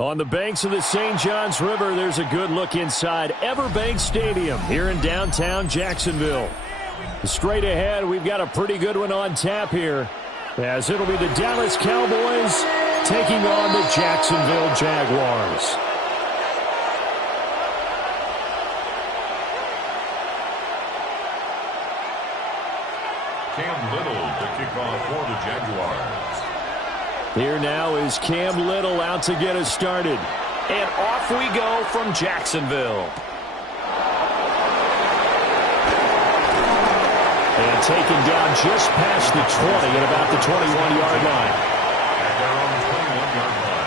On the banks of the St. Johns River, there's a good look inside Everbank Stadium here in downtown Jacksonville. Straight ahead, we've got a pretty good one on tap here, as it'll be the Dallas Cowboys taking on the Jacksonville Jaguars. Cam Little to kick off for the Jaguars. Here now is Cam Little out to get us started. And off we go from Jacksonville. And taken down just past the 20 at about the 21-yard line. At their own 21-yard line.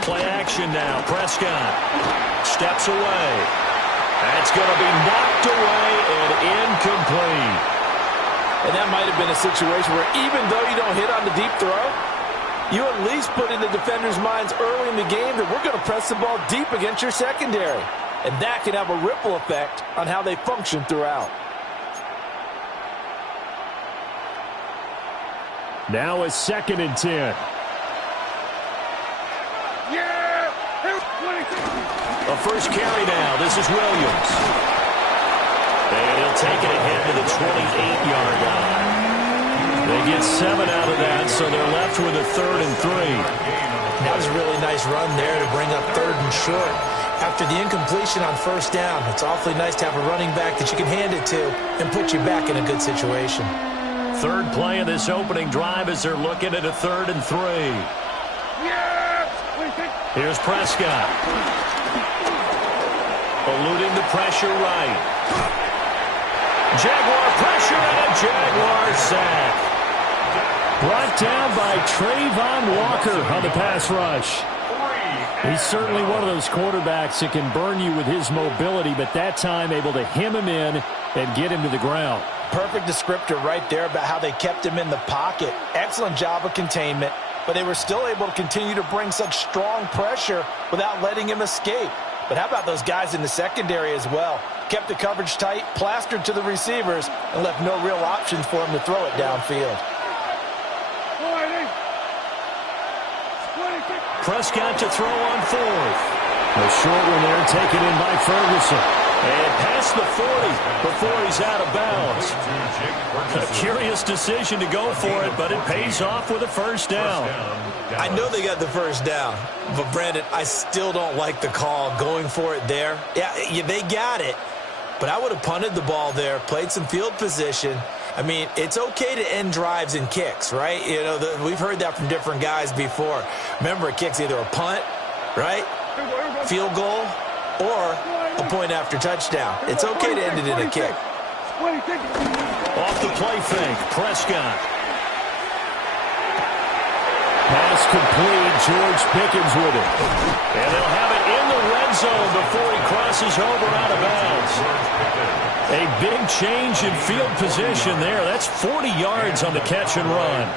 Play action now. Prescott steps away. That's going to be knocked away and incomplete. And that might have been a situation where even though you don't hit on the deep throw, you at least put in the defenders' minds early in the game that we're going to press the ball deep against your secondary. And that can have a ripple effect on how they function throughout. Now a 2nd and 10. A first carry now. This is Williams. And he'll take it ahead to the 28-yard line. They get 7 out of that, so they're left with a 3rd and 3. That was a really nice run there to bring up 3rd and short. After the incompletion on 1st down, it's awfully nice to have a running back that you can hand it to and put you back in a good situation. 3rd play of this opening drive as they're looking at a 3rd and 3. Here's Prescott. Eluding the pressure right. Jaguar pressure and a Jaguar sack. Brought down by Trayvon Walker on the pass rush. He's certainly one of those quarterbacks that can burn you with his mobility, but that time able to hem him in and get him to the ground. Perfect descriptor right there about how they kept him in the pocket. Excellent job of containment, but they were still able to continue to bring such strong pressure without letting him escape. But how about those guys in the secondary as well? Kept the coverage tight, plastered to the receivers, and left no real options for him to throw it downfield. Prescott to throw on 4th. A short one there taken in by Ferguson. And past the 40 before he's out of bounds. A curious decision to go for it, but it pays off with a 1st down. I know they got the 1st down, but Brandon, I still don't like the call going for it there. Yeah, they got it, but I would have punted the ball there, played some field position. I mean, it's okay to end drives and kicks, right? You know, we've heard that from different guys before. Remember, a kick's either a punt, right, field goal, or a point after touchdown. It's okay to end it in a kick. Off the play fake, Prescott. Pass complete, George Pickens with it. And they'll have it in the red zone before he crosses over out of bounds. A big change in field position there. That's 40 yards on the catch and run.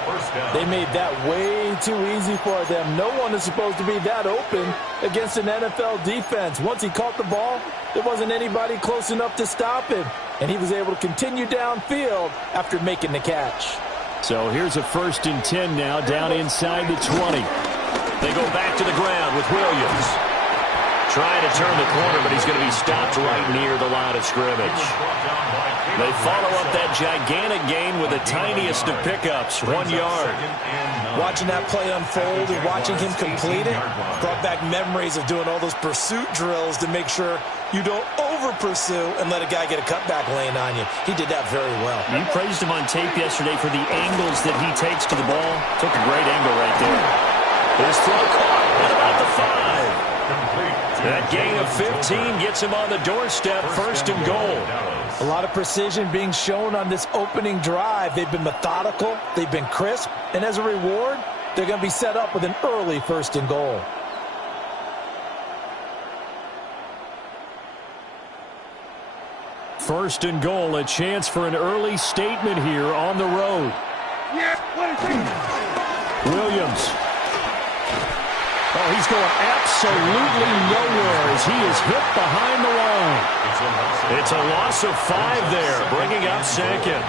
They made that way too easy for them. No one is supposed to be that open against an NFL defense. Once he caught the ball, there wasn't anybody close enough to stop him. And he was able to continue downfield after making the catch. So here's a 1st and 10 now, down inside the 20. They go back to the ground with Williams. Trying to turn the corner, but he's going to be stopped right near the line of scrimmage. They follow up that gigantic gain with the tiniest of pickups, 1 yard. Watching that play unfold and watching him complete it brought back memories of doing all those pursuit drills to make sure you don't over-pursue and let a guy get a cutback lane on you. He did that very well. You praised him on tape yesterday for the angles that he takes to the ball. Took a great angle right there. His throw caught at about the 5. That gain of 15 gets him on the doorstep, 1st and goal. A lot of precision being shown on this opening drive. They've been methodical, they've been crisp, and as a reward, they're going to be set up with an early 1st and goal. First and goal, a chance for an early statement here on the road. Williams Oh, he's going absolutely nowhere as he is hit behind the line. It's a loss of 5 there, bringing up second.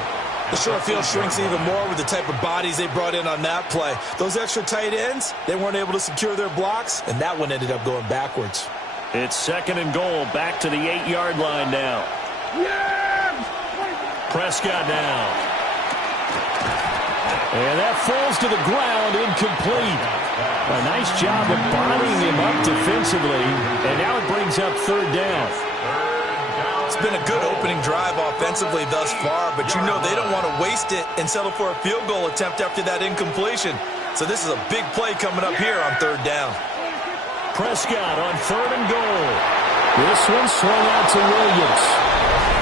The short field shrinks even more with the type of bodies they brought in on that play. Those extra tight ends, they weren't able to secure their blocks, and that one ended up going backwards. It's 2nd and goal, back to the 8-yard line now. Prescott now. And that falls to the ground, incomplete. A nice job of bodying him up defensively, and now it brings up 3rd down. It's been a good opening drive offensively thus far, but you know they don't want to waste it and settle for a field goal attempt after that incompletion. So this is a big play coming up here on 3rd down. Prescott on 3rd and goal. This one swung out to Williams.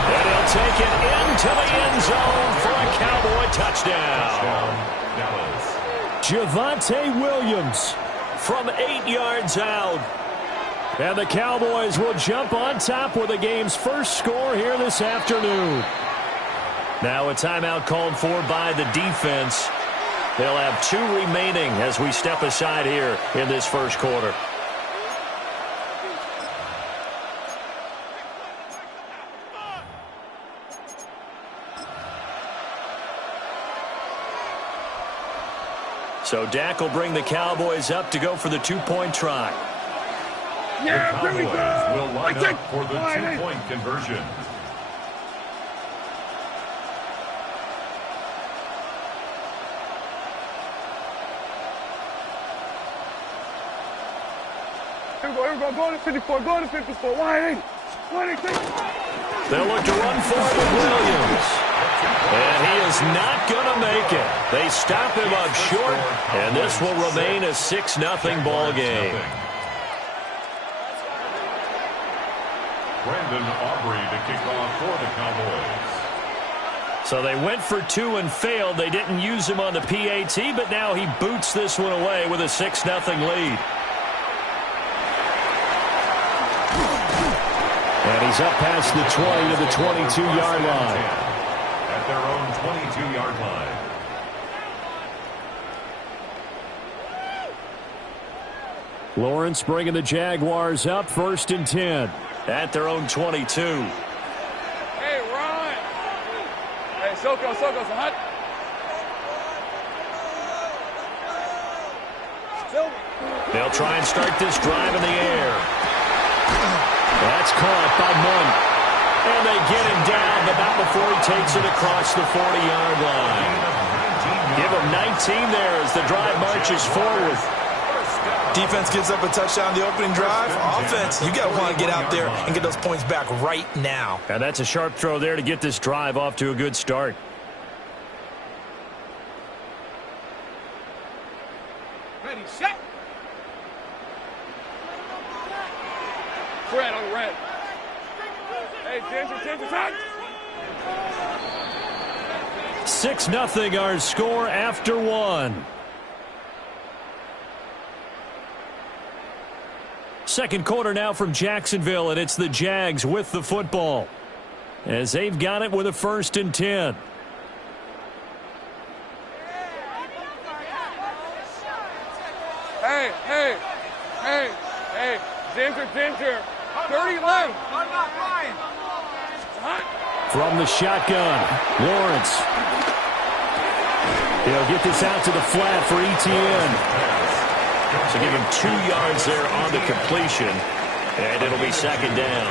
And he'll take it into the end zone for a Cowboy touchdown. Javonte Williams from 8 yards out. And the Cowboys will jump on top with the game's first score here this afternoon. Now a timeout called for by the defense. They'll have 2 remaining as we step aside here in this first quarter. So Dak will bring the Cowboys up to go for the 2-point try. Yeah, the Cowboys will line up for the 2-point conversion. Here we go, go to 54, go to 54, wide. They'll look to run for it with Williams. And he is not going to make it. They stop him up short, and this will remain a 6-0 ball game. Brandon Aubrey to kick off for the Cowboys. So they went for 2 and failed. They didn't use him on the PAT, but now he boots this one away with a 6-0 lead. And he's up past the 20 to the 22-yard line. At their own 22-yard line. Lawrence bringing the Jaguars up, 1st and 10. At their own 22. Hey, Ron. Hey, Soko, so hot. They'll try and start this drive in the air. That's caught by Monk. And they get him down, but not before he takes it across the 40-yard line. Give him 19 there as the drive marches forward. Defense gives up a touchdown the opening drive. Offense, you got to want to get out there and get those points back right now. And that's a sharp throw there to get this drive off to a good start. Ready, set. Red on red. Hey, attention, touch. 6-0 our score after 1. Second quarter now from Jacksonville, and it's the Jags with the football as they've got it with a 1st and 10. Hey, Ginger. 30 left. From the shotgun, Lawrence. He'll get this out to the flat for ETN. So give him 2 yards there on the completion, and it'll be 2nd down.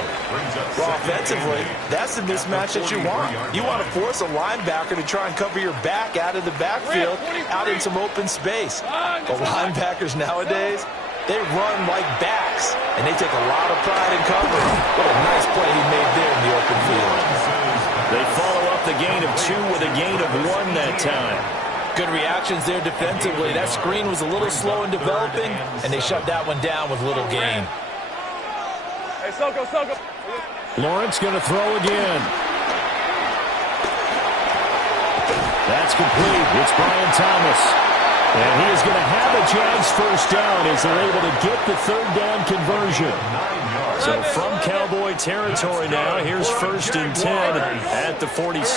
Well, offensively, that's the mismatch that you want. You want to force a linebacker to try and cover your back out of the backfield, out in some open space. The linebackers nowadays, they run like backs, and they take a lot of pride in covering. What a nice play he made there in the open field. They follow up the gain of 2 with a gain of 1 that time. Good reactions there defensively. That screen was a little slow in developing, and they shut that one down with little gain. Hey, Soko. Lawrence going to throw again. That's complete. It's Brian Thomas. And he is going to have a Jags 1st down as they're able to get the 3rd down conversion. So from Cowboy territory now, here's 1st and 10 at the 47.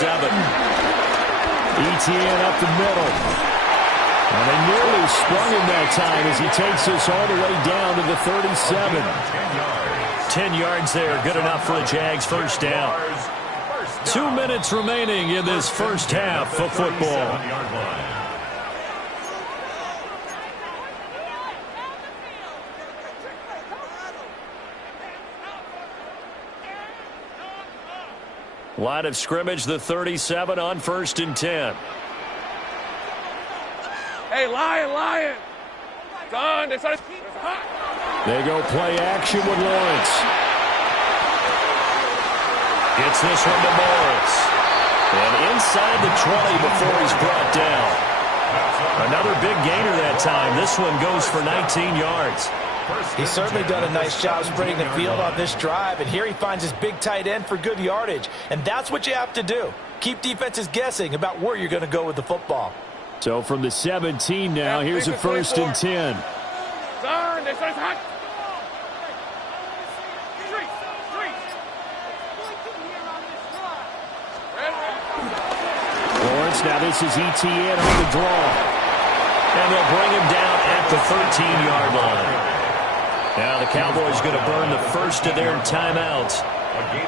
ETN up the middle. And they nearly sprung him that time as he takes us all the way down to the 37. 10 yards there, good enough for a Jags first down. 2 minutes remaining in this first half of football. Line of scrimmage, the 37 on 1st and 10. Hey, Lion. Son, they go play action with Lawrence. Gets this one to Morris. And inside the 20 before he's brought down. Another big gainer that time. This one goes for 19 yards. He's certainly done a nice job spreading the field on this drive, and here he finds his big tight end for good yardage. And that's what you have to do. Keep defenses guessing about where you're going to go with the football. So from the 17 now, here's a 1st and 10. Son, they hot. Lawrence, now this is ETN on the draw. And they'll bring him down at the 13-yard line. Now the Cowboys going to burn the first of their timeouts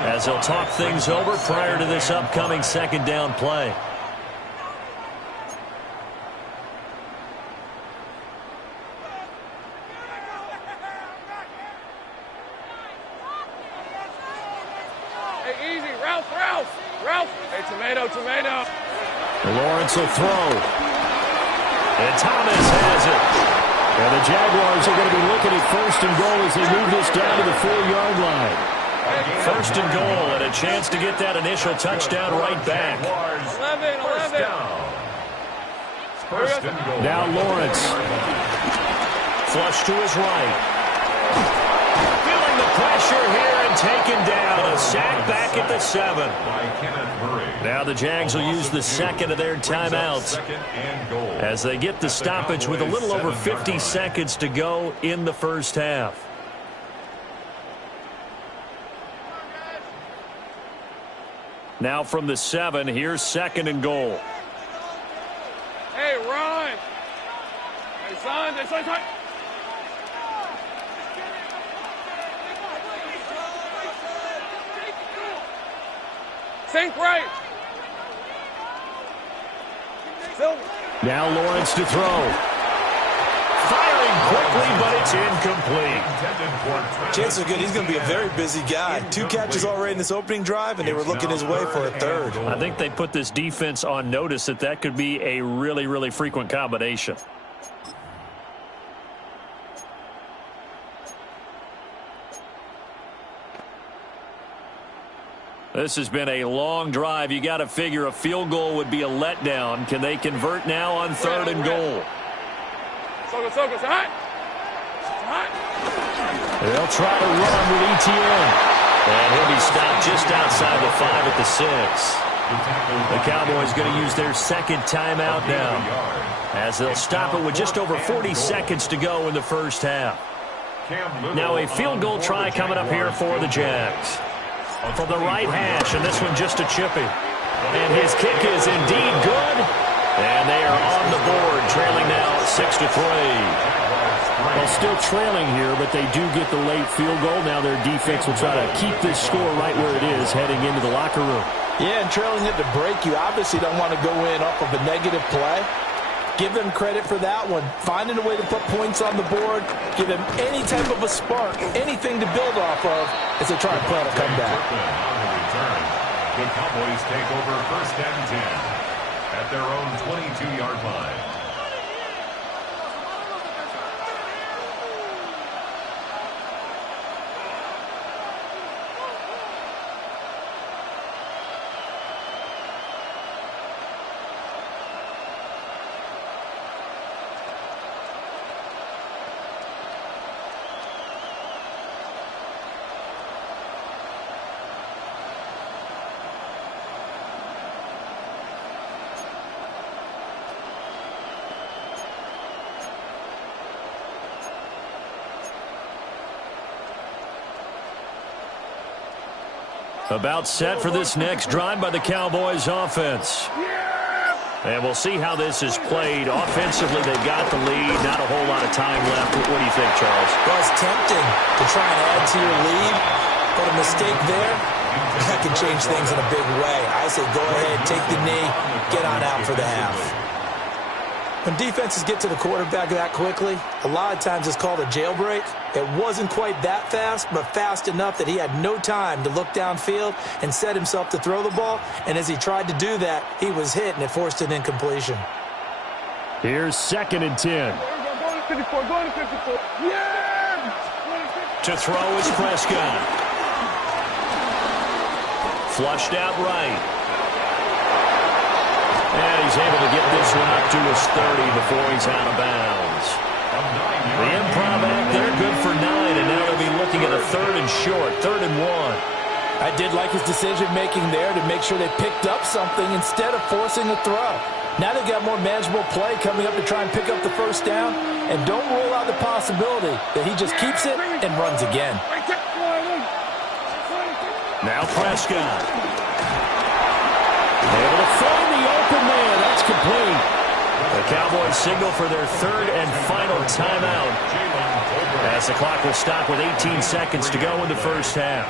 as they'll talk things over prior to this upcoming second down play. Hey, easy. Ralph. Hey, tomato. Lawrence will throw. And Thomas has it. And the Jaguars are going to be looking at 1st and goal as they move this down to the 4-yard line. 1st and goal and a chance to get that initial touchdown right back. 11. Now Lawrence. Flush to his right. Feeling the pressure here and taken down. A sack back at the 7. Now the Jags will use the second of their timeouts as they get the stoppage with a little over 50 seconds to go in the first half. Now from the 7, here's 2nd and goal. Hey, run. Hey, son. Sink right. Now Lawrence to throw. Firing quickly, but it's incomplete. Chances are good he's going to be a very busy guy. 2 catches already in this opening drive, and they were looking his way for a 3rd. I think they put this defense on notice that could be a really, really frequent combination. This has been a long drive. You got to figure a field goal would be a letdown. Can they convert now on 3rd and goal? It's hot. They'll try to run with ETN. And he'll be stopped just outside the 5 at the 6. The Cowboys going to use their second timeout now as they'll stop it with just over 40 seconds to go in the first half. Now a field goal try coming up here for the Jags. From the right hash, and this one just a chippy. And his kick is indeed good. And they are on the board, trailing now 6-3. Well, still trailing here, but they do get the late field goal. Now their defense will try to keep this score right where it is heading into the locker room. Yeah, and trailing at the break, you obviously don't want to go in off of a negative play. Give them credit for that one. Finding a way to put points on the board, give them any type of a spark, anything to build off of as they try and plan a comeback. The Cowboys take over 1st and 10 at their own 22-yard line. About set for this next drive by the Cowboys offense. And we'll see how this is played. Offensively, they've got the lead. Not a whole lot of time left. What do you think, Charles? Well, it's tempting to try and add to your lead, but a mistake there, that can change things in a big way. I say go ahead, take the knee, get on out for the half. When defenses get to the quarterback that quickly, a lot of times it's called a jailbreak. It wasn't quite that fast, but fast enough that he had no time to look downfield and set himself to throw the ball. And as he tried to do that, he was hit, and it forced an incompletion. Here's 2nd and 10. Go to 54, go to 54. Yeah! To throw is Prescott. Flushed out right. And he's able to get this one up to his 30 before he's out of bounds. The improv act, they're good for 9, and now they'll be looking at a 3rd and short, 3rd and 1. I did like his decision-making there to make sure they picked up something instead of forcing a throw. Now they've got more manageable play coming up to try and pick up the first down, and don't rule out the possibility that he just keeps it and runs again. Now Prescott. Able to find the open man. That's complete. The Cowboys signal for their 3rd and final timeout, as the clock will stop with 18 seconds to go in the first half.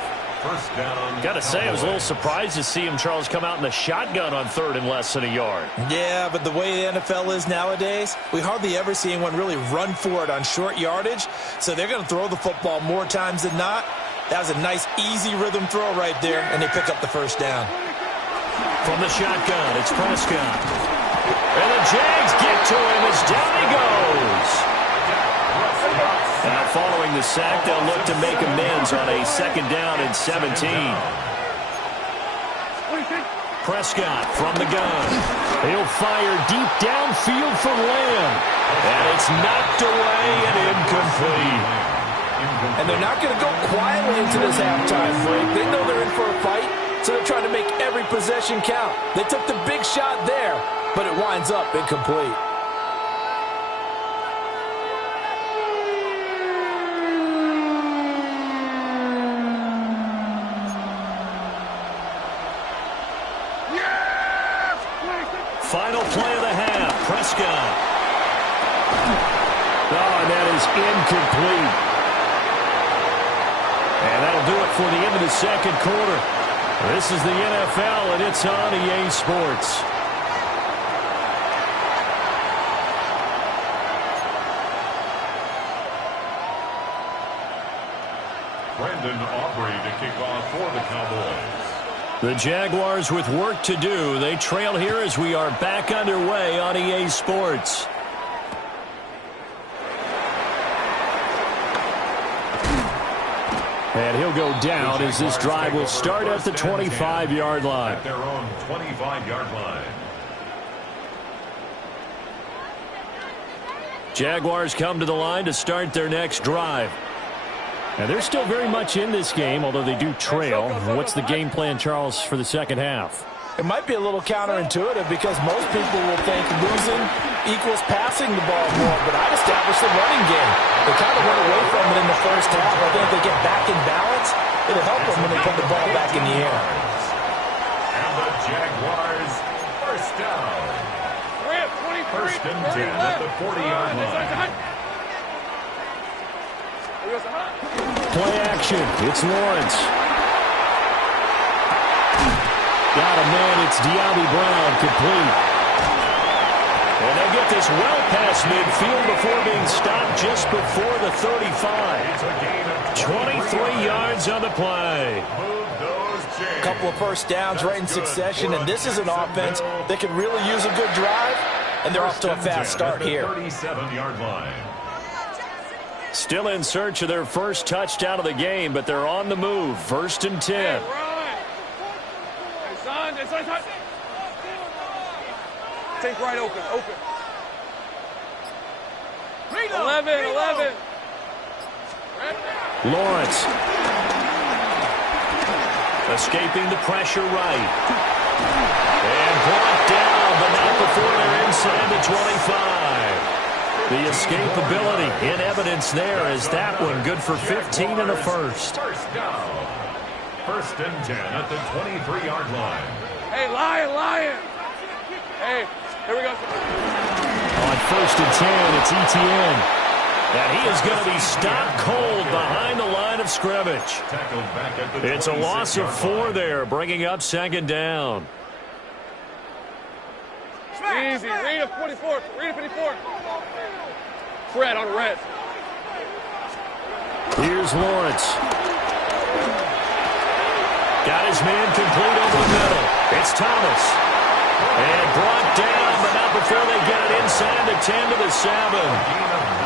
Got to say, I was a little surprised to see him, Charles, come out in the shotgun on 3rd and less than a yard. Yeah, but the way the NFL is nowadays, we hardly ever see anyone really run for it on short yardage, so they're going to throw the football more times than not. That was a nice, easy rhythm throw right there, and they pick up the first down. From the shotgun, it's Prescott. And the Jags get to him as down he goes. Now following the sack, they'll look to make amends on a 2nd down and 17. Prescott from the gun. He'll fire deep downfield for Lamb. And it's knocked away and incomplete. And they're not going to go quietly into this halftime break. They know they're in for a fight, so they're trying to make every possession count. They took the big shot there, but it winds up incomplete. Final play of the half, Prescott. Oh, and that is incomplete. And that'll do it for the end of the 2nd quarter. This is the NFL, and it's on EA Sports. Brandon Aubrey to kick off for the Cowboys. The Jaguars with work to do. They trail here as we are back underway on EA Sports. And he'll go down as this drive will start at the 25-yard line. At their own 25-yard line. Jaguars come to the line to start their next drive. And they're still very much in this game, although they do trail. What's the game plan, Charles, for the 2nd half? It might be a little counterintuitive because most people will think losing equals passing the ball more, but I'd establish the running game. They kind of went away from it in the first half. I think if they get back in balance, it'll help them when they put the ball back in the air. And the Jaguars first down. 1st and 10 at the 40-yard line. Play action. It's Lawrence. Got a man. It's De'Ami Brown, complete. And they get this well past midfield before being stopped just before the 35. 23 yards on the play. A couple of first downs right in succession, and this is an offense that could really use a good drive, and they're off to a fast start here. 37-yard line. Still in search of their first touchdown of the game, but they're on the move. 1st and 10. Take right open. 11. Lawrence. Escaping the pressure right. And brought down, but not before they're inside the 25. The escapability in evidence there as that one good for 15 and a first. First down. 1st and 10 at the 23-yard line. Hey, Lion. Hey, first and 10. It's ETN. And he is going to be stopped cold behind the line of scrimmage. It's a loss of 4 there, bringing up second down. Easy. Read a 44. Read a 54. Fred on red. Here's Lawrence. Got his man complete over the middle. It's Thomas. And brought down, but not before they get it inside the 10 to the 7.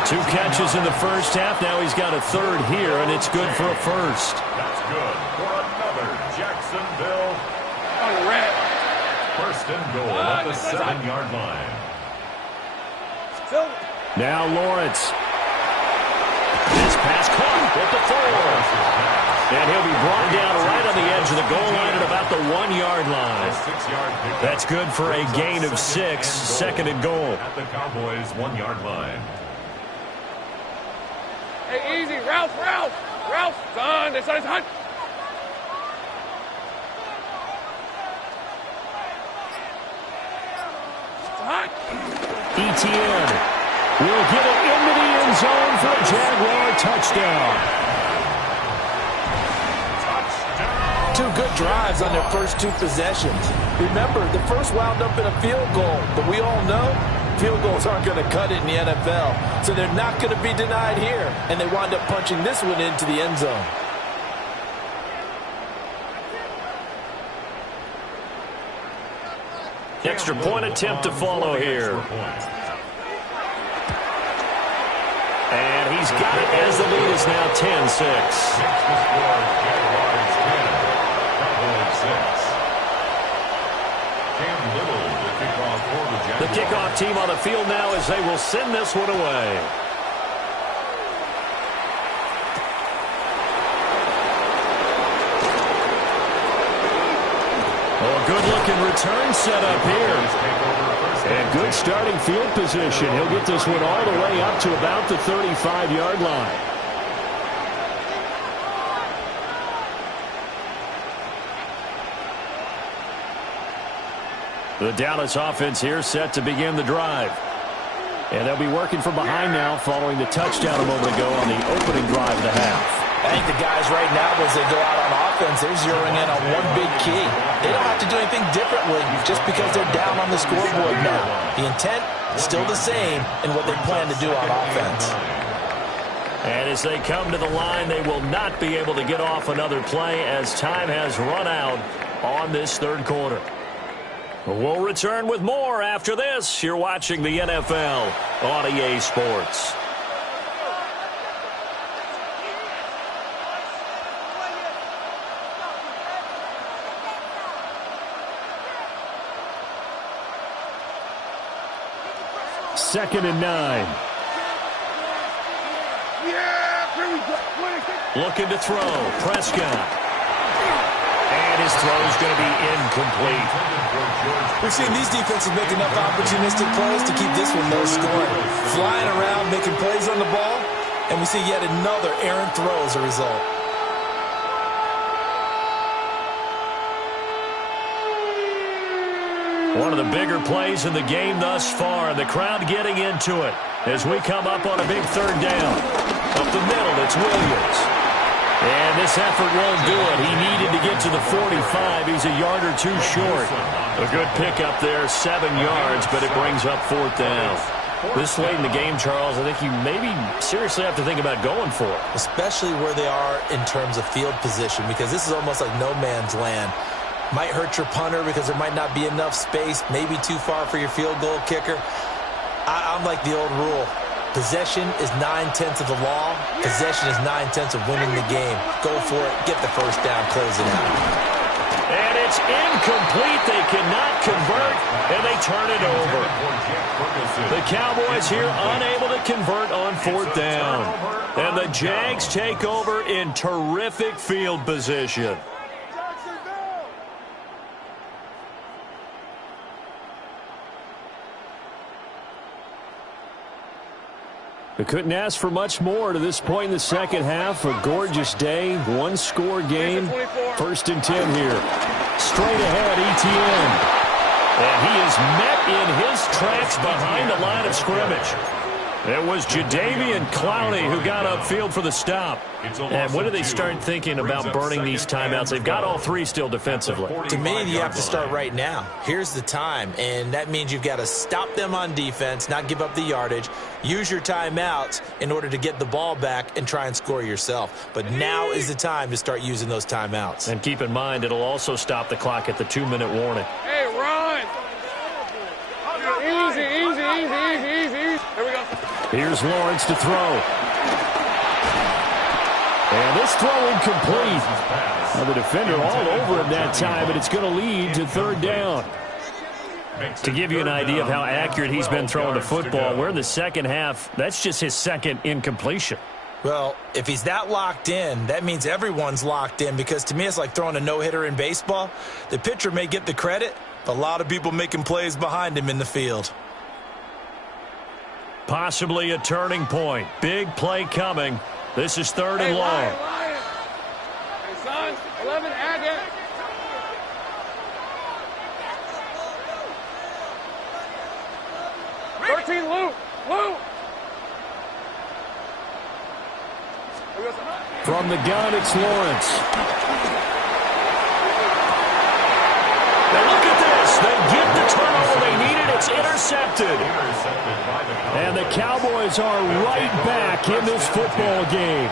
2 catches in the first half. Now he's got a third here, and it's good for a first. That's good for another Jacksonville. On red. First and goal at the 7-yard line. Now Lawrence. This pass caught with the 4. And he'll be brought down right on the edge of the goal line at about the 1-yard line. That's good for a gain of 6, second and goal. At the Cowboys' 1-yard line. Hey, easy. Ralph. Son, this is hot. ETN will get it into the end zone for a Jaguar touchdown. 2 good drives on their first 2 possessions. Remember, the first wound up in a field goal, but we all know field goals aren't going to cut it in the NFL, so they're not going to be denied here, and they wind up punching this one into the end zone. Extra point attempt to follow here. And he's got it as the lead is now 10-6. The kickoff team on the field now as they will send this one away. Oh, good-looking return set up here. And good starting field position. He'll get this one all the way up to about the 35-yard line. The Dallas offense here set to begin the drive. And they'll be working from behind now following the touchdown a moment ago on the opening drive of the half. I think the guys right now, as they go out on offense, they're zeroing in on one big key. They don't have to do anything differently just because they're down on the scoreboard now. The intent is still the same in what they plan to do on offense. And as they come to the line, they will not be able to get off another play as time has run out on this third quarter. We'll return with more after this. You're watching the NFL on EA Sports. Second and 9. Looking to throw. Prescott. And his throw is going to be incomplete. We've seen these defenses make enough opportunistic plays to keep this one low scoring. Flying around, making plays on the ball, and we see yet another errant throw as a result. One of the bigger plays in the game thus far, and the crowd getting into it as we come up on a big third down. Up the middle, it's Williams. And this effort won't do it. He needed to get to the 45. He's a yard or 2 short. A good pickup there, 7 yards, but it brings up 4th down. This late in the game, Charles, I think you maybe seriously have to think about going for it. Especially where they are in terms of field position, because this is almost like no man's land. Might hurt your punter because there might not be enough space, maybe too far for your field goal kicker. I'm like the old rule. Possession is 9/10 of the law. Possession is 9/10 of winning the game. Go for it. Get the first down. Close it out. And it's incomplete. They cannot convert, and they turn it over. The Cowboys here unable to convert on 4th down. And the Jags take over in terrific field position. They couldn't ask for much more to this point in the second half. A gorgeous day, 1-score game. 1st and 10 here. Straight ahead, ETN. And he is met in his tracks behind the line of scrimmage. It was Jadeveon Clowney who got upfield for the stop. And when do they start thinking about burning these timeouts? They've got all three still defensively. To me, you have to start right now. Here's the time, and that means you've got to stop them on defense, not give up the yardage, use your timeouts in order to get the ball back and try and score yourself. But now is the time to start using those timeouts. And keep in mind, it'll also stop the clock at the 2-minute warning. Hey, run! Easy, easy, easy, easy, easy. Here we go. Here's Lawrence to throw. And this throw incomplete. Well, the defender all over him that time, but it's going to lead to third down. To give you an idea of how accurate he's been throwing the football, we're in the second half. That's just his second incompletion. Well, if he's that locked in, that means everyone's locked in, because to me it's like throwing a no-hitter in baseball. The pitcher may get the credit, but a lot of people making plays behind him in the field. Possibly a turning point. Big play coming. This is third and long. Lion. Hey, son, 11, add that. Luke. From the gun, it's Lawrence. Now look at this. They get the turnover they needed. It's intercepted. And the Cowboys are right back in this football game.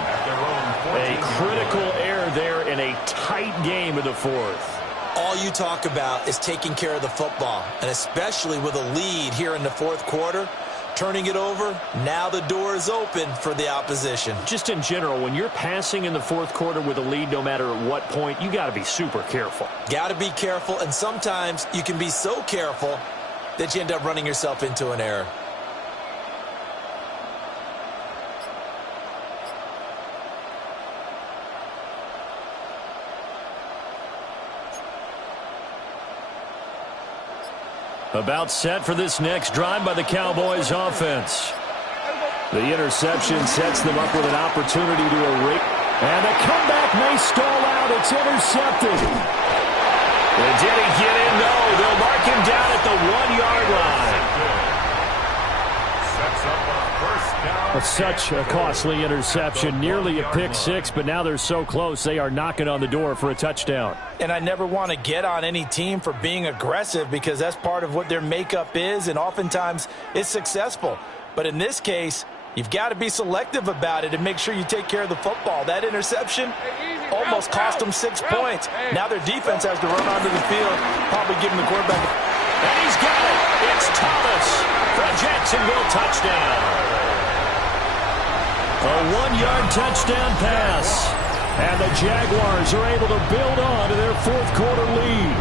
A critical error there in a tight game in the fourth. All you talk about is taking care of the football, and especially with a lead here in the fourth quarter, turning it over, now the door is open for the opposition. Just in general, when you're passing in the fourth quarter with a lead, no matter at what point, you got to be super careful. Got to be careful, and sometimes you can be so careful that you end up running yourself into an error. About set for this next drive by the Cowboys offense. The interception sets them up with an opportunity to erase. And the comeback may stall out. It's intercepted. And did he get in? No. They'll mark him down at the 1-yard line. Sets up a first down. That's such a costly interception. Nearly a pick six, but now they're so close they are knocking on the door for a touchdown. And I never want to get on any team for being aggressive, because that's part of what their makeup is, and oftentimes it's successful. But in this case, you've got to be selective about it and make sure you take care of the football. That interception almost cost them 6 points. Now their defense has to run onto the field, probably giving the quarterback. And he's got it. It's Thomas for a Jacksonville touchdown. A 1-yard touchdown pass. And the Jaguars are able to build on to their fourth quarter lead.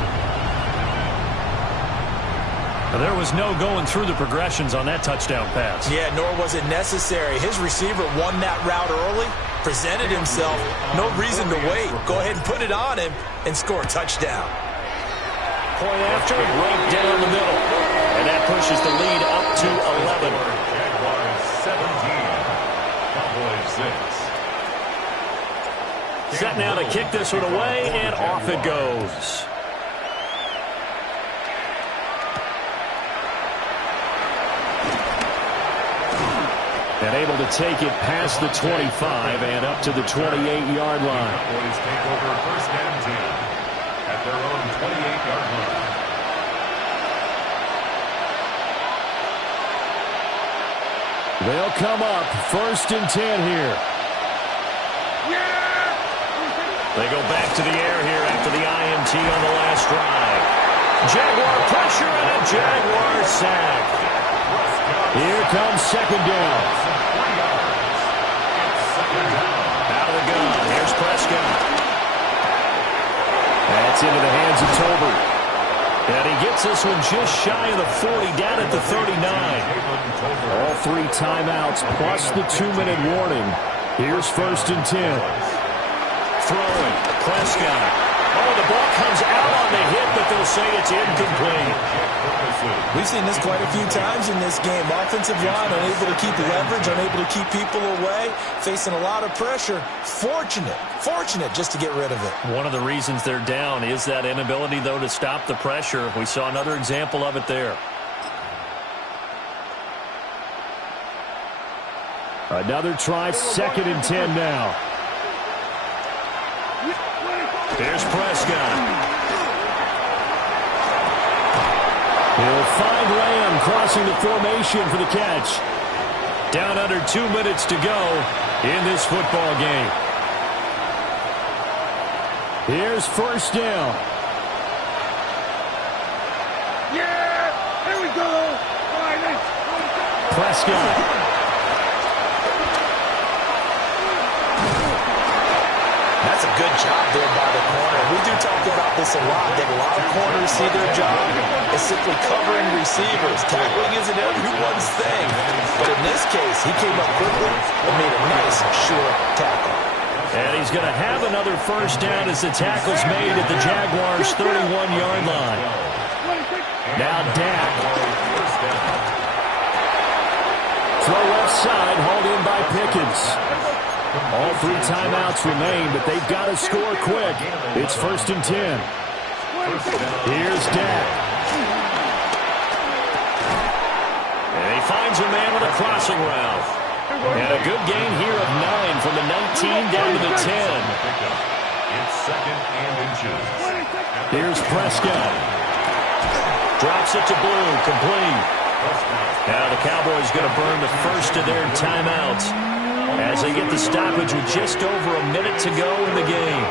There was no going through the progressions on that touchdown pass. Yeah, nor was it necessary. His receiver won that route early, presented himself, no reason to wait. Go ahead and put it on him and score a touchdown. Point after, right down the middle. And that pushes the lead up to 11. Jaguars 17. Cowboys 6. Set now to kick this one away, and off it goes. And able to take it past the 25 and up to the 28-yard line. Cowboys take over first and 10 at their own 28-yard line. They'll come up first and 10 here. They go back to the air here after the INT on the last drive. Jaguar pressure and a Jaguar sack. Here comes second down. Out of the gun. Here's Prescott. That's into the hands of Tolbert. And he gets this one just shy of the 40, down at the 39. All three timeouts plus the 2-minute warning. Here's first and 10. Throwing. Prescott. Oh, the ball comes out on the hit, but they'll say it's incomplete. We've seen this quite a few times in this game. Offensive line unable to keep leverage, unable to keep people away, facing a lot of pressure. Fortunate just to get rid of it. One of the reasons they're down is that inability, though, to stop the pressure. We saw another example of it there. Another try, 2nd and 10 now. Here's Prescott. He'll find Lamb crossing the formation for the catch. Down under 2 minutes to go in this football game. Here's 1st down. Yeah! Here we go! Prescott. That's a good job there by the corner. We do talk about this a lot, that a lot of corners see their job as simply covering receivers. Tackling isn't everyone's thing. But in this case, he came up quickly and made a nice, sure tackle. And he's going to have another 1st down as the tackle's made at the Jaguars' 31-yard line. Now Dak. Throw left side, hauled in by Pickens. All 3 timeouts remain, but they've got to score quick. It's 1st and 10. Here's Dak. And he finds a man with a crossing route. And a good gain here of 9 from the 19 down to the 10. It's 2nd and inches. Here's Prescott. Drops it to Blue, complete. Now the Cowboys going to burn the first of their timeouts as they get the stoppage with just over a minute to go in the game.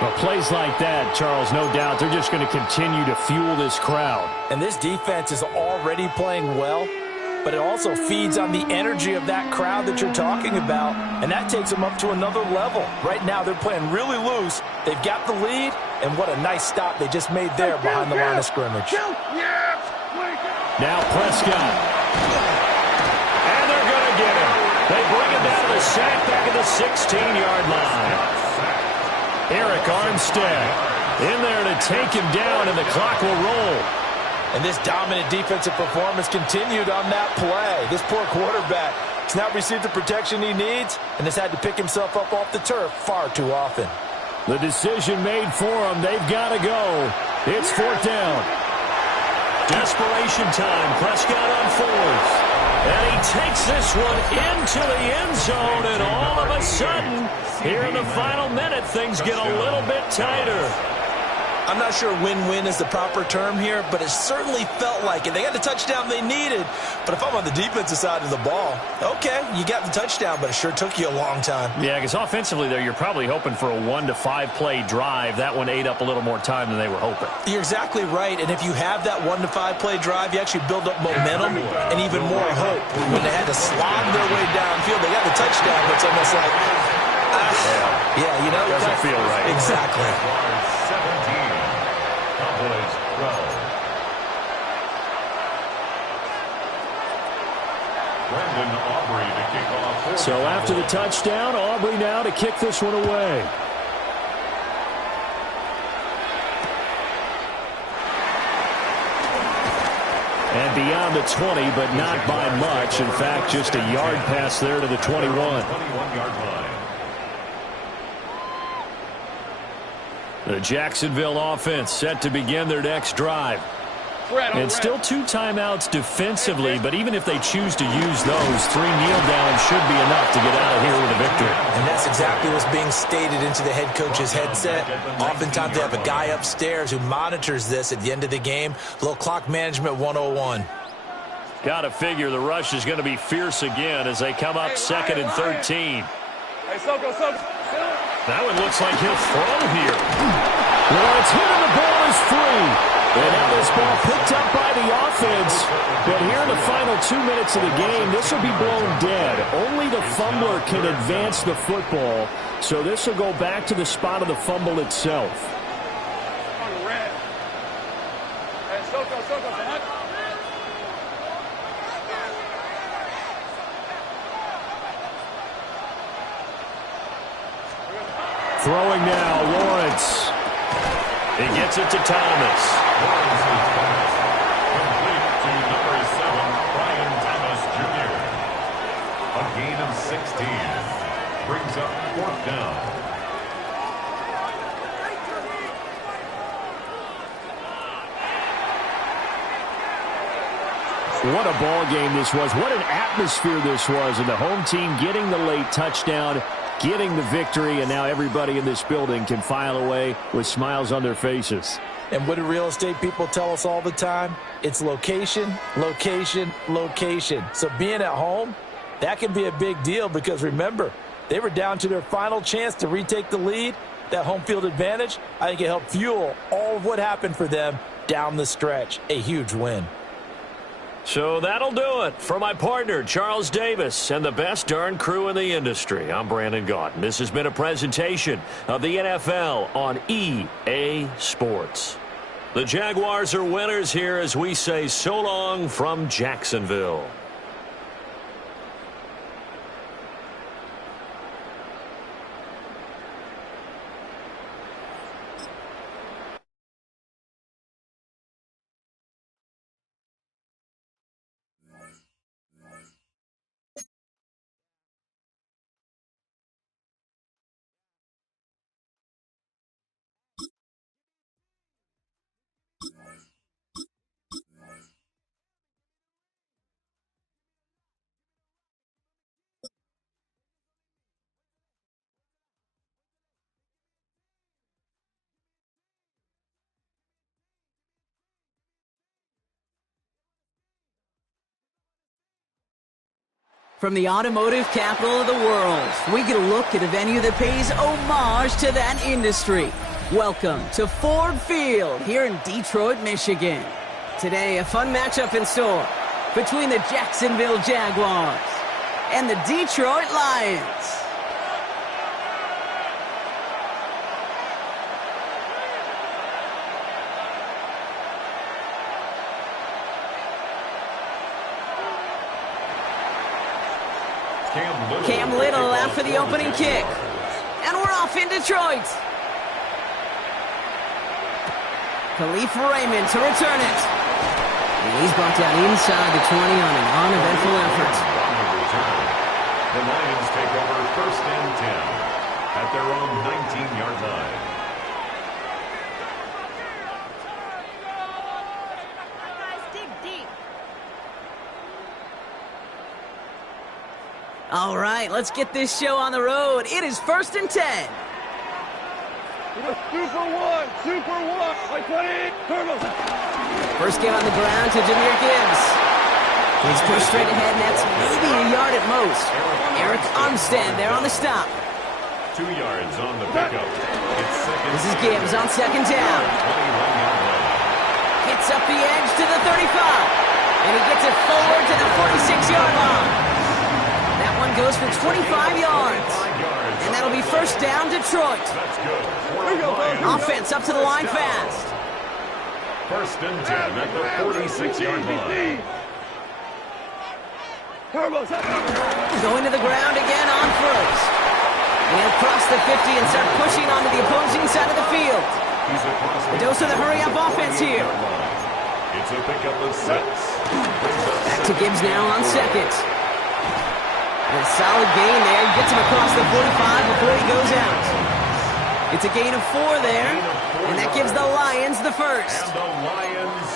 Well, plays like that, Charles, no doubt, they're just going to continue to fuel this crowd. And this defense is already playing well, but it also feeds on the energy of that crowd that you're talking about, and that takes them up to another level. Right now, they're playing really loose. They've got the lead, and what a nice stop they just made there behind the line of scrimmage. Now Prescott. And they're going to get him. They bring him down to the sack back at the 16-yard line. Eric Armstead in there to take him down, and the clock will roll. And this dominant defensive performance continued on that play. This poor quarterback has not received the protection he needs and has had to pick himself up off the turf far too often. The decision made for him. They've got to go. It's 4th down. Desperation time. Prescott on 4th. And he takes this one into the end zone, and all of a sudden, here in the final minute, things get a little bit tighter. I'm not sure win-win is the proper term here, but it certainly felt like it. They got the touchdown they needed, but if I'm on the defensive side of the ball, okay, you got the touchdown, but it sure took you a long time. Yeah, because offensively there, you're probably hoping for a 1 to 5 play drive. That one ate up a little more time than they were hoping. You're exactly right, and if you have that 1 to 5 play drive, you actually build up momentum and even more hope. When they had to slog their way downfield, they got the touchdown, but it's almost like, yeah, you know, doesn't feel right. Exactly. 17. Cowboys 12. Brandon Aubrey to kick off. So after the touchdown, Aubrey now to kick this one away. And beyond the 20, but not by much. In fact, just a yard pass there to the 21. 21-yard line. The Jacksonville offense set to begin their next drive. And still 2 timeouts defensively, but even if they choose to use those, 3 kneel downs should be enough to get out of here with a victory. And that's exactly what's being stated into the head coach's headset. Oftentimes they have a guy upstairs who monitors this at the end of the game. A little clock management 101. Got to figure the rush is going to be fierce again as they come up 2nd and 13. Hey, Soko. That one looks like he'll throw here. Lawrence hit and the ball is free. And now this ball picked up by the offense. But here in the final 2 minutes of the game, this will be blown dead. Only the fumbler can advance the football. So this will go back to the spot of the fumble itself. On red. Hey, Soko. Throwing now, Lawrence. He gets it to Thomas. Lawrence's pass. Complete to number 7, Brian Thomas Jr. A gain of 16. Brings up 4th down. What a ball game this was. What an atmosphere this was. And the home team getting the late touchdown, getting the victory, and now everybody in this building can file away with smiles on their faces. And what do real estate people tell us all the time? It's location, location, location. So being at home, that can be a big deal because remember, they were down to their final chance to retake the lead. That home field advantage, I think it helped fuel all of what happened for them down the stretch. A huge win. So that'll do it for my partner, Charles Davis, and the best darn crew in the industry. I'm Brandon Gaunt, and this has been a presentation of the NFL on EA Sports. The Jaguars are winners here as we say so long from Jacksonville. From the automotive capital of the world, we get a look at a venue that pays homage to that industry. Welcome to Ford Field here in Detroit, Michigan. Today, a fun matchup in store between the Jacksonville Jaguars and the Detroit Lions. Cam Little out for the opening kick. And we're off in Detroit. Khalif Raymond to return it. And he's brought down inside the 20 on an uneventful effort. The Lions take over 1st and 10 at their own 19-yard line. All right, let's get this show on the road. It is 1st and 10. Super one. Like 20. Turtles. First game on the ground to Jahmyr Gibbs. He's pushed straight ahead, and that's maybe a yard at most. Eric Armstead there on the stop. 2 yards on the pickup. It's second. This is Gibbs on 2nd down. Gets up the edge to the 35. And he gets it forward to the 46-yard line. That one goes for 25 yards. And that'll be 1st down, Detroit. Offense up to the line fast. 1st and 10 at the 46-yard line. Going to the ground again on 1st. And he'll cross the 50 and start pushing onto the opposing side of the field. A dose of the hurry-up offense here. It's a pickup of 6. Back to Gibbs now on 2nd. And a solid gain there. Gets him across the 45 before he goes out. It's a gain of 4 there. And that gives the Lions the first.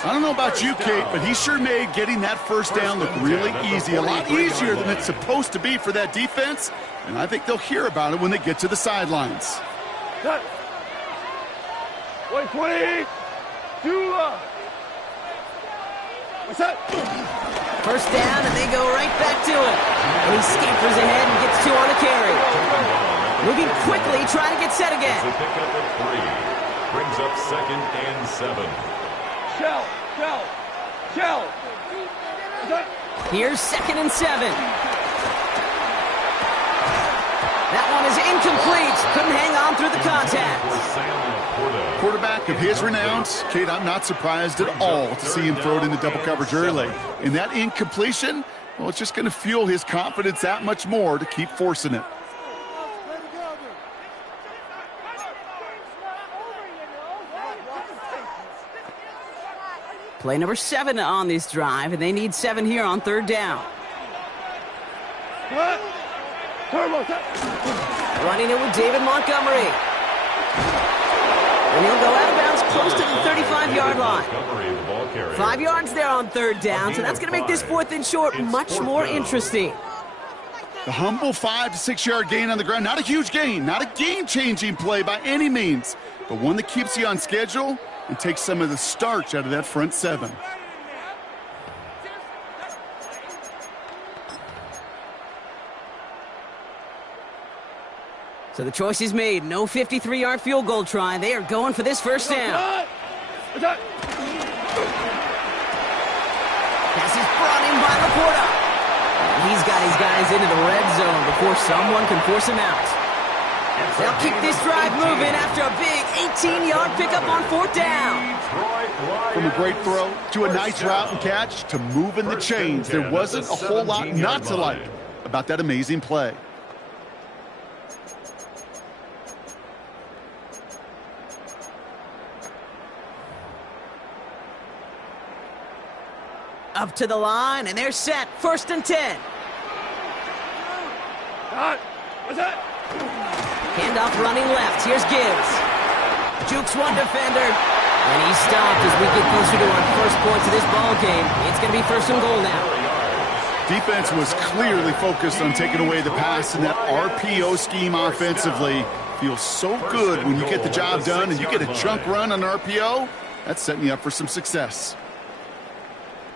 I don't know about you, Kate, but he sure made getting that 1st down look really easy. A lot easier than it's supposed to be for that defense. And I think they'll hear about it when they get to the sidelines. Cut. Wait, 20. What's that? 1st down, and they go right back to it. And he scampers ahead and gets 2 on the carry. Moving quickly, trying to get set again. It's a pickup of 3. Brings up 2nd and 7. Shell. Here's 2nd and 7. That one is incomplete. Couldn't hang on through the contact. Quarterback of his renowns, Kate, I'm not surprised at all to see him throw it into double coverage early. And that incompletion, well, it's just going to fuel his confidence that much more to keep forcing it. Play number 7 on this drive, and they need 7 here on third down. Running it with David Montgomery. And he'll go out of bounds close to the 35-yard line. 5 yards there on third down, so that's going to make this 4th and short much more interesting. The humble 5 to 6 yard gain on the ground. Not a huge gain, not a game-changing play by any means, but one that keeps you on schedule and takes some of the starch out of that front 7. So the choice is made. No 53-yard field goal try. They are going for this first down. Pass is brought in by Laporta. He's got his guys into the red zone before someone can force him out. They'll keep this drive moving after a big 18-yard pickup on 4th down. From a great throw to a nice route and catch to moving the chains, there wasn't a whole lot not to like about that amazing play. Up to the line, and they're set. 1st and 10. Handoff running left. Here's Gibbs. Jukes one defender. And he's stopped as we get closer to our first points of this ball game. It's going to be 1st and goal now. Defense was clearly focused on taking away the pass, and that RPO scheme offensively feels so good when you get the job done and you get a chunk run on RPO. That's setting you up for some success.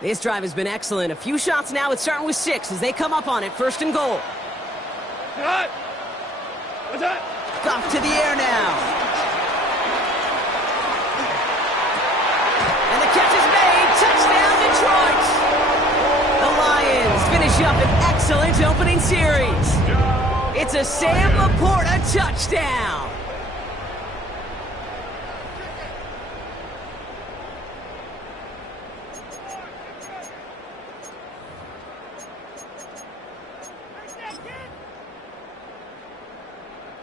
This drive has been excellent. A few shots now. It's starting with 6 as they come up on it. 1st and goal. Off to the air now. And the catch is made. Touchdown, Detroit. The Lions finish up an excellent opening series. It's a Sam Laporta touchdown.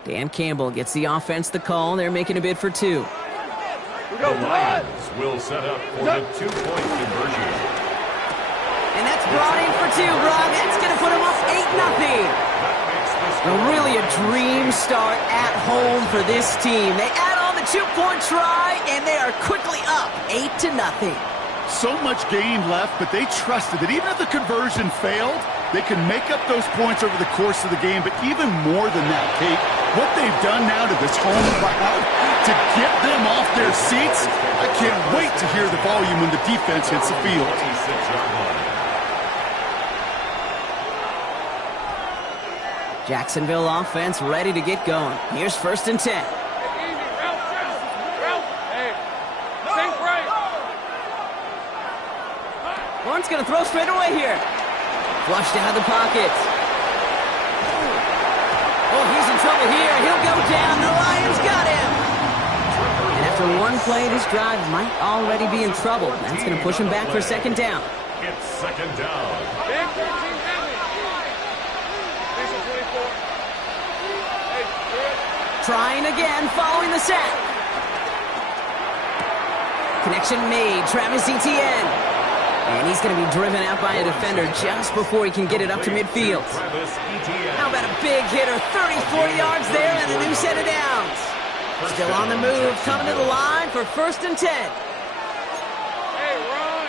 Dan Campbell gets the offense the call. They're making a bid for 2. The Lions will set up for the 2-point conversion. And that's brought in for 2, Rob. That's going to put them up 8-0. Really a dream start at home for this team. They add on the 2-point try, and they are quickly up 8-0. So much game left, but they trusted that even if the conversion failed, they can make up those points over the course of the game. But even more than that, Kate, what they've done now to this home crowd to get them off their seats, I can't wait to hear the volume when the defense hits the field. Jacksonville offense ready to get going. Here's 1st and 10. Lawrence going to throw straight away here. Flushed out of the pocket. Oh, he's in trouble here. He'll go down. The Lions got him. And after one play, this drive might already be in trouble. That's going to push him back for 2nd down. It's 2nd down. Trying again, following the sack. Connection made. Travis Etienne. And he's going to be driven out by a defender just before he can get it up to midfield. How about a big hitter? 34 yards there and a new set of downs. Still on the move, coming to the line for 1st and 10. Hey, run!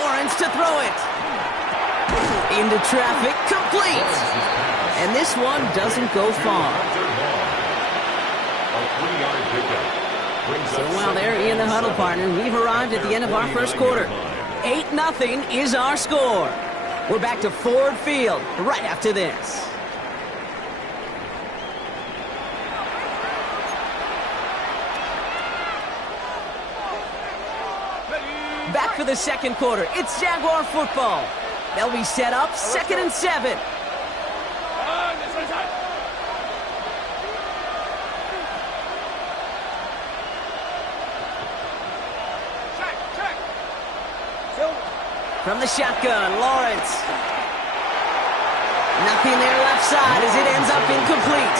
Lawrence to throw it. Into traffic, complete. And this one doesn't go far. So while they're in the huddle, partner, we've arrived at the end of our first quarter. 8-0 is our score. We're back to Ford Field right after this. Back for the 2nd quarter. It's Jaguar football. They'll be set up 2nd and 7. From the shotgun, Lawrence. Nothing there left side as it ends up incomplete.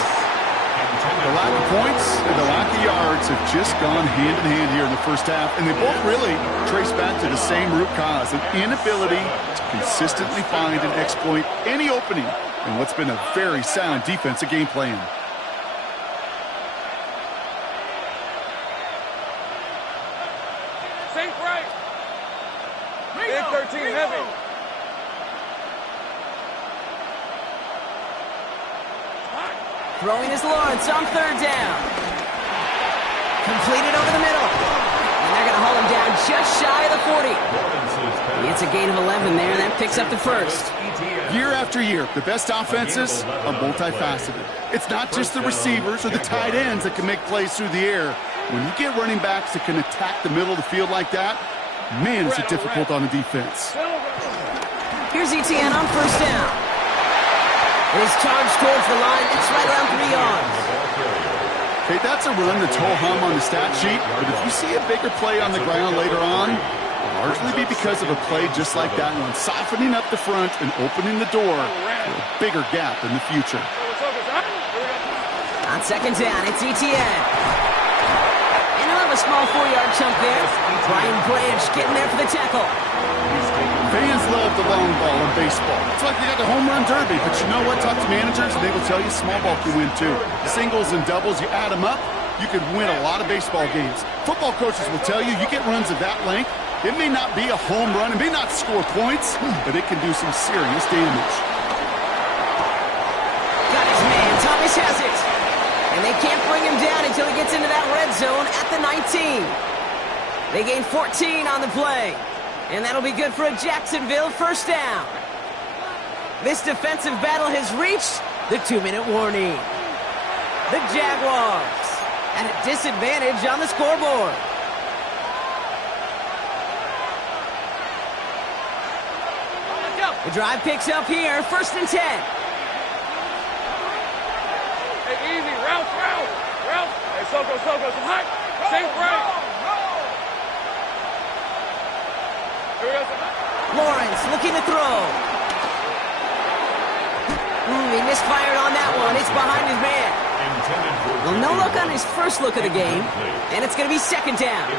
The lack of points and the lack of yards have just gone hand in hand here in the first half, and they both really trace back to the same root cause, an inability to consistently find and exploit any opening in what's been a very sound defensive game plan. Safe right. Big 13 heavy. Throwing is Lawrence on third down. Completed over the middle. And they're going to haul him down just shy of the 40. It's a gain of 11 there, and that picks up the first. Year after year, the best offenses are multifaceted. It's not just the receivers or the tight ends that can make plays through the air. When you get running backs that can attack the middle of the field like that, man, is it difficult on the defense. Here's Etienne on first down. It is charged towards the line. It's right around 3 yards. Okay, that's a run that's ho-hum on the stat sheet, but if you see a bigger play on the ground later on, it'll largely be because of a play just like that one, softening up the front and opening the door for a bigger gap in the future. On second down, it's Etienne. And he'll have a small 4-yard chunk there. Brian Branch getting there for the tackle. Fans love the long ball in baseball. It's like they got the home run derby, but you know what? Talk to managers, and they will tell you small ball can win too. Singles and doubles, you add them up, you could win a lot of baseball games. Football coaches will tell you, you get runs of that length, it may not be a home run, it may not score points, but it can do some serious damage. Got his man, Thomas has it. And they can't bring him down until he gets into that red zone at the 19. They gain 14 on the play. And that'll be good for a Jacksonville first down. This defensive battle has reached the 2-minute warning. The Jaguars at a disadvantage on the scoreboard. The drive picks up here, first and 10. Hey, easy. Route. Hey, Soko. Some height. Safe right. Lawrence looking to throw. He misfired on that one. It's behind his man. Well, no luck on his first look of the game, and it's going to be second down.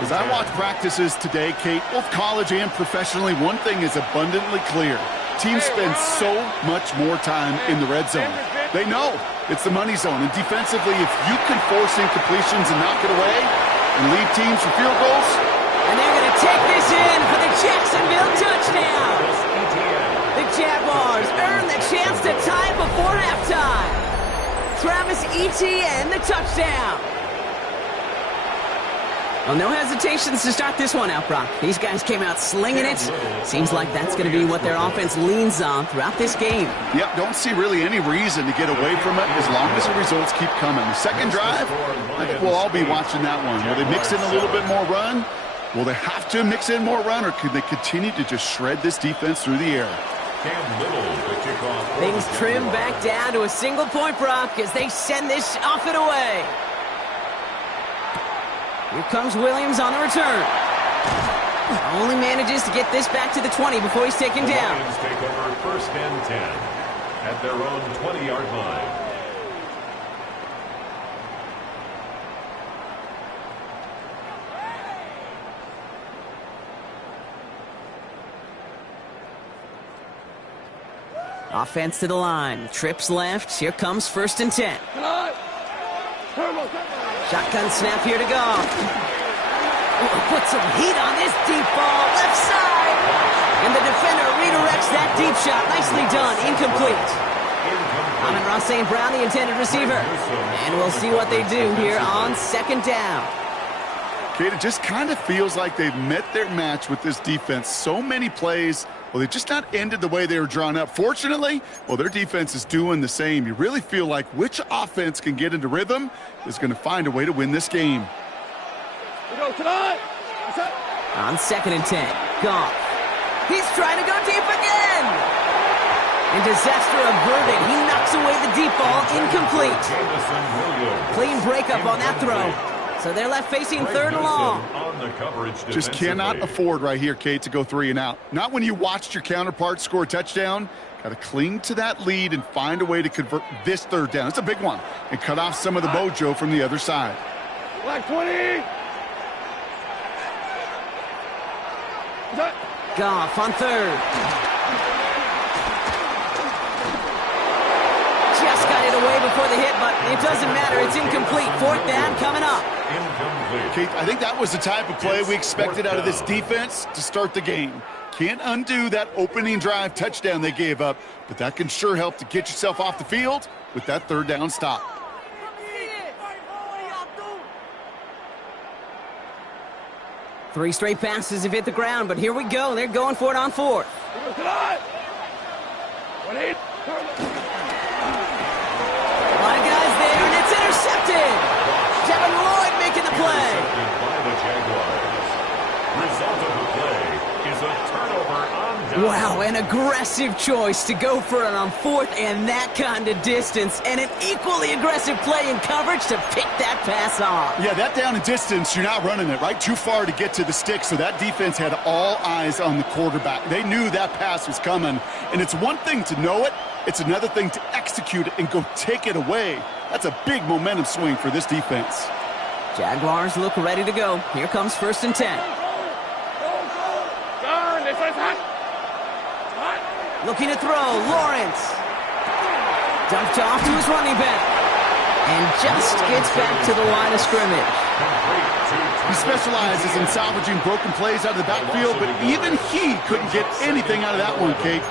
As I watch practices today, Kate, both college and professionally, one thing is abundantly clear. Teams spend so much more time in the red zone. They know it's the money zone, and defensively, if you can force incompletions and knock it away and leave teams for field goals, and they're going to take this in for the Jacksonville touchdown. The Jaguars earn the chance to tie it before halftime. Travis Etienne, the touchdown. Well, no hesitations to start this one out, Brock. These guys came out slinging it. Seems like that's going to be what their offense leans on throughout this game. Yep, don't see really any reason to get away from it as long as the results keep coming. The second drive, I think we'll all be watching that one. Will they mix in a little bit more run? Will they have to mix in more run, or could they continue to just shred this defense through the air? Things trim back down to a single point, Brock, as they send this off and away. Here comes Williams on the return. Only manages to get this back to the 20 before he's taken down. Lions take over first and 10 at their own 20-yard line. Offense to the line. Trips left. Here comes first and 10. Shotgun snap here to go. Put some heat on this deep ball. Left side. And the defender redirects that deep shot. Nicely done. Incomplete. Amon-Ra St. Brown, the intended receiver. And we'll see what they do here on second down. Kate, it just kind of feels like they've met their match with this defense. So many plays, well, they just not ended the way they were drawn up. Fortunately, well, their defense is doing the same. You really feel like which offense can get into rhythm is going to find a way to win this game. On second and 10, Goff. He's trying to go deep again. And disaster averted. He knocks away the deep ball, incomplete. Clean breakup on that throw. So they're left facing third and long. On the coverage Just cannot afford right here, Kate, to go 3 and out. Not when you watched your counterpart score a touchdown. Got to cling to that lead and find a way to convert this third down. It's a big one. And cut off some of the mojo from the other side. Black 20. Goff on third. Just got it away before the hit, but it doesn't matter. It's incomplete. Fourth down coming up. Kate, I think that was the type of play we expected out of this defense to start the game. Can't undo that opening drive touchdown they gave up, but that can sure help to get yourself off the field with that third down stop. 3 straight passes have hit the ground, but here we go. They're going for it on fourth. A lot of guys there, and it's intercepted. Devin Lloyd making the play. By the Jaguars. Result of the play is a turnover on down. Wow, an aggressive choice to go for it on fourth and that kind of distance, and an equally aggressive play in coverage to pick that pass off. Yeah, that down and distance, you're not running it, right? Too far to get to the stick, so that defense had all eyes on the quarterback. They knew that pass was coming, and it's one thing to know it, it's another thing to execute it and go take it away. That's a big momentum swing for this defense. Jaguars look ready to go. Here comes 1st and 10. Looking to throw, Lawrence. Dumped off to his running back. And just gets back to the line of scrimmage. He specializes in salvaging broken plays out of the backfield, but even he couldn't get anything out of that one, Kate.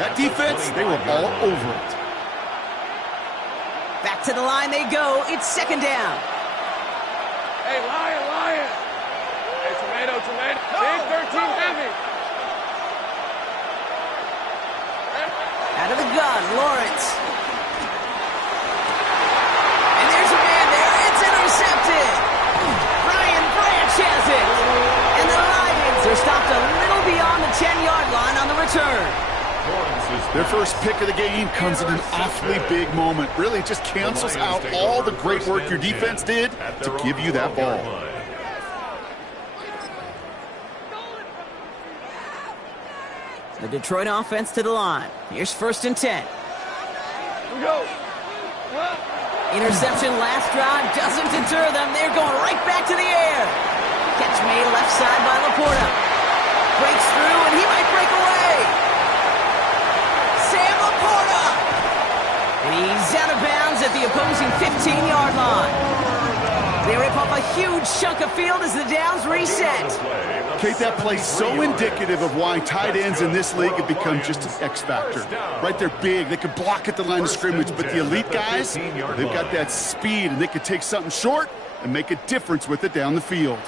That defense, they were all over it. Back to the line they go. It's 2nd down. Hey, Lion. Hey, tomato. Big 13 heavy. Out of the gun, Lawrence. And there's a man there. It's intercepted. Brian Branch has it. And the Lions are stopped a little beyond the 10-yard line on the return. Their first pick of the game comes at an awfully big moment. Really just cancels out all the great work your defense did to give you that ball. The Detroit offense to the line. Here's 1st and 10. Here we go. Interception last drive doesn't deter them. They're going right back to the air. Catch made left side by Laporta. Breaks through, and he might break away. Sam Laporta. And he's out of bounds at the opposing 15-yard line. They rip up a huge chunk of field as the downs reset. Kate, that play's so indicative of why tight ends in this league have become just an X factor. Right, they're big, they can block at the line of scrimmage, but the elite guys, they've got that speed, and they can take something short and make a difference with it down the field.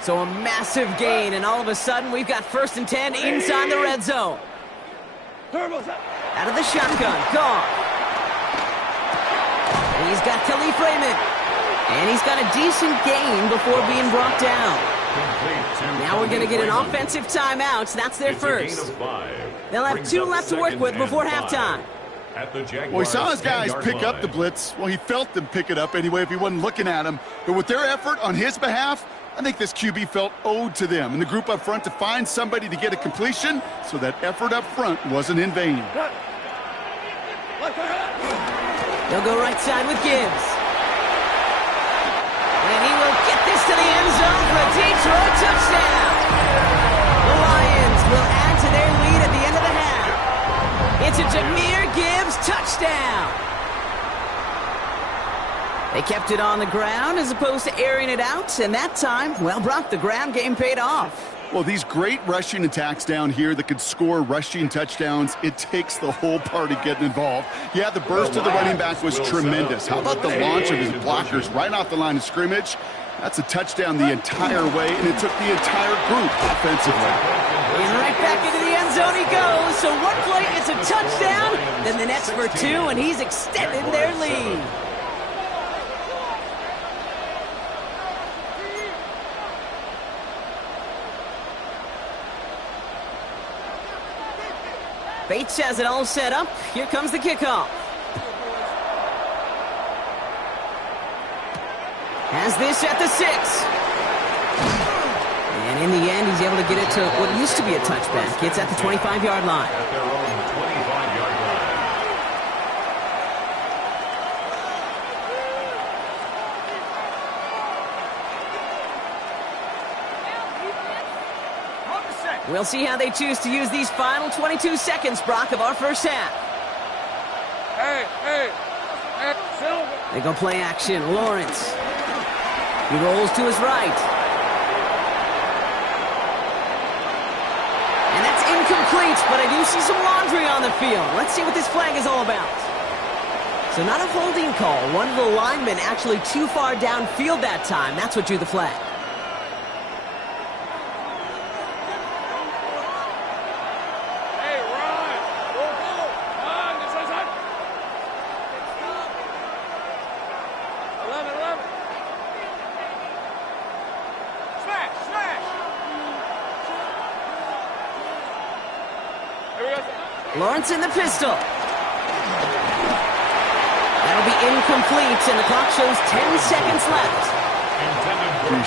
So a massive gain, and all of a sudden we've got 1st and 10 inside the red zone. Out of the shotgun, Goff. He's got Khalif Raymond. And he's got a decent gain before being brought down. Now we're going to get an offensive timeout. That's their first. They'll have 2 left to work with before halftime. Well, he saw his guys pick up the blitz. Well, he felt them pick it up anyway if he wasn't looking at them. But with their effort on his behalf, I think this QB felt owed to them and the group up front to find somebody to get a completion, so that effort up front wasn't in vain. They'll go right side with Gibbs. And he will get this to the end zone for a Detroit touchdown. The Lions will add to their lead at the end of the half. It's a Jahmyr Gibbs touchdown. They kept it on the ground as opposed to airing it out, and that time, well, Brock, the ground game paid off. Well, these great rushing attacks down here that could score rushing touchdowns, it takes the whole party getting involved. Yeah, the burst of the running back was tremendous. How about the launch of his blockers right off the line of scrimmage? That's a touchdown the entire way, and it took the entire group offensively. And right back into the end zone he goes. So one play, it's a touchdown, then the next for 2, and he's extended their lead. Bates has it all set up. Here comes the kickoff. Has this at the 6. And in the end, he's able to get it to what used to be a touchback. It's at the 25-yard line. At their own 25-yard line. We'll see how they choose to use these final 22 seconds, Brock, of our first half. Hey, Silver. They go play action. Lawrence. He rolls to his right. And that's incomplete, but I do see some laundry on the field. Let's see what this flag is all about. So not a holding call. One of the linemen actually too far downfield that time. That's what drew the flag. Lawrence in the pistol. That'll be incomplete, and the clock shows 10 seconds left.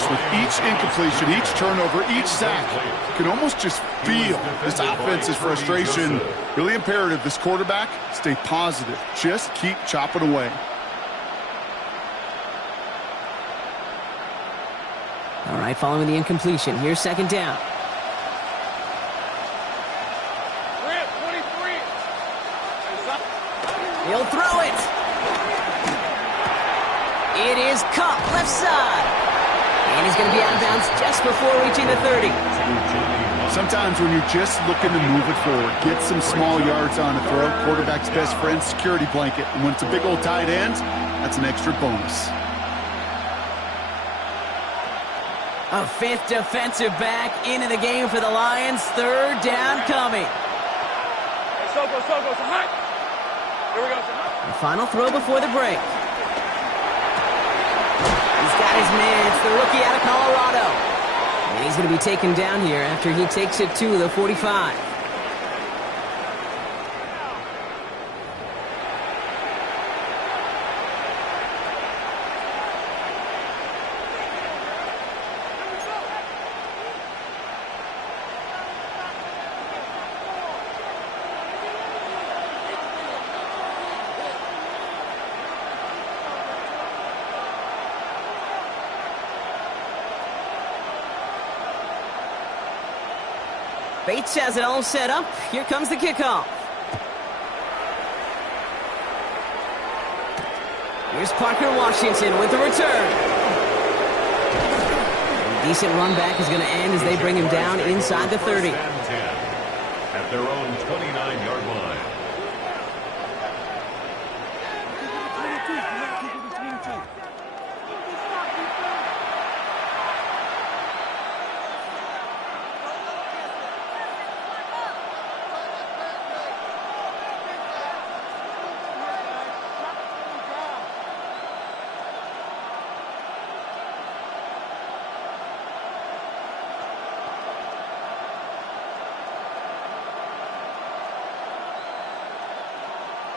With each incompletion, each turnover, each sack, you can almost just feel this offense's frustration. Really imperative, this quarterback, stay positive. Just keep chopping away. All right, following the incompletion, here's second down. He'll throw it. It is caught left side. And he's going to be out of bounds just before reaching the 30. Sometimes when you're just looking to move it forward, get some small yards on a throw, quarterback's best friend, security blanket. And when it's a big old tight end, that's an extra bonus. A fifth defensive back into the game for the Lions. Third down coming. Hey, Soko, so hot. Here we go. The final throw before the break. He's got his man. It's the rookie out of Colorado. And he's going to be taken down here after he takes it to the 45. Bates has it all set up. Here comes the kickoff. Here's Parker Washington with the return. A decent run back is going to end as they bring him down inside the 30. At their own 29-yard line.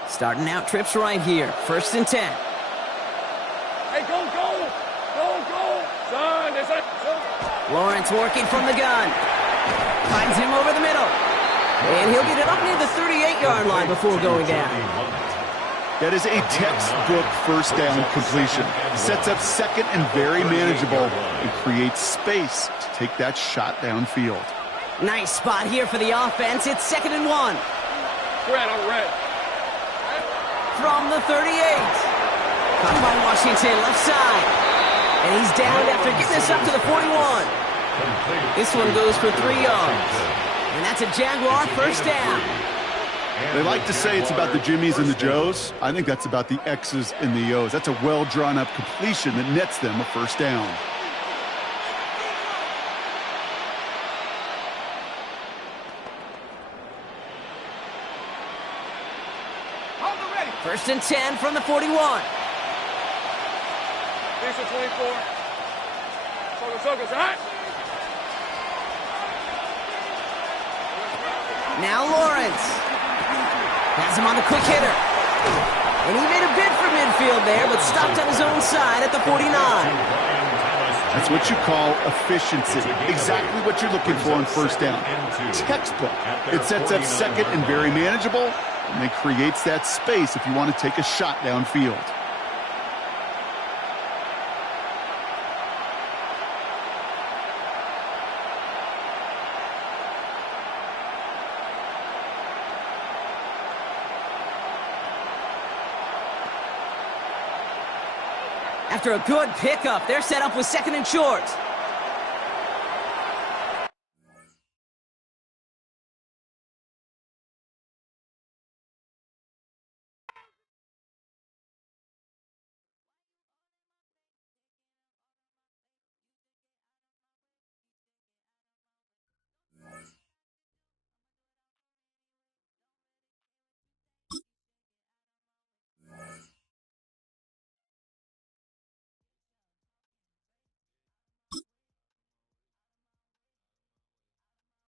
Starting out trips right here. 1st and 10. Hey, go. Son. Lawrence working from the gun. Finds him over the middle. And he'll get it up near the 38-yard line before going down. That is a textbook first down completion. Sets up second and very manageable and creates space to take that shot downfield. Nice spot here for the offense. It's 2nd and 1. I'm red. From the 38. Caught by Washington, left side. And he's down after getting this up to the 41. This one goes for 3 yards. And that's a Jaguar first down. They like to say it's about the Jimmies and the Joes. I think that's about the X's and the O's. That's a well-drawn-up completion that nets them a first down. First and 10 from the 41. Decent 24. Soko's hot. Now Lawrence. Has him on the quick hitter. And he made a bid for midfield there, but stopped on his own side at the 49. That's what you call efficiency. Exactly what you're looking for on first down. Textbook. It sets up second and very manageable, and it creates that space if you want to take a shot downfield. After a good pickup, they're set up with second and short.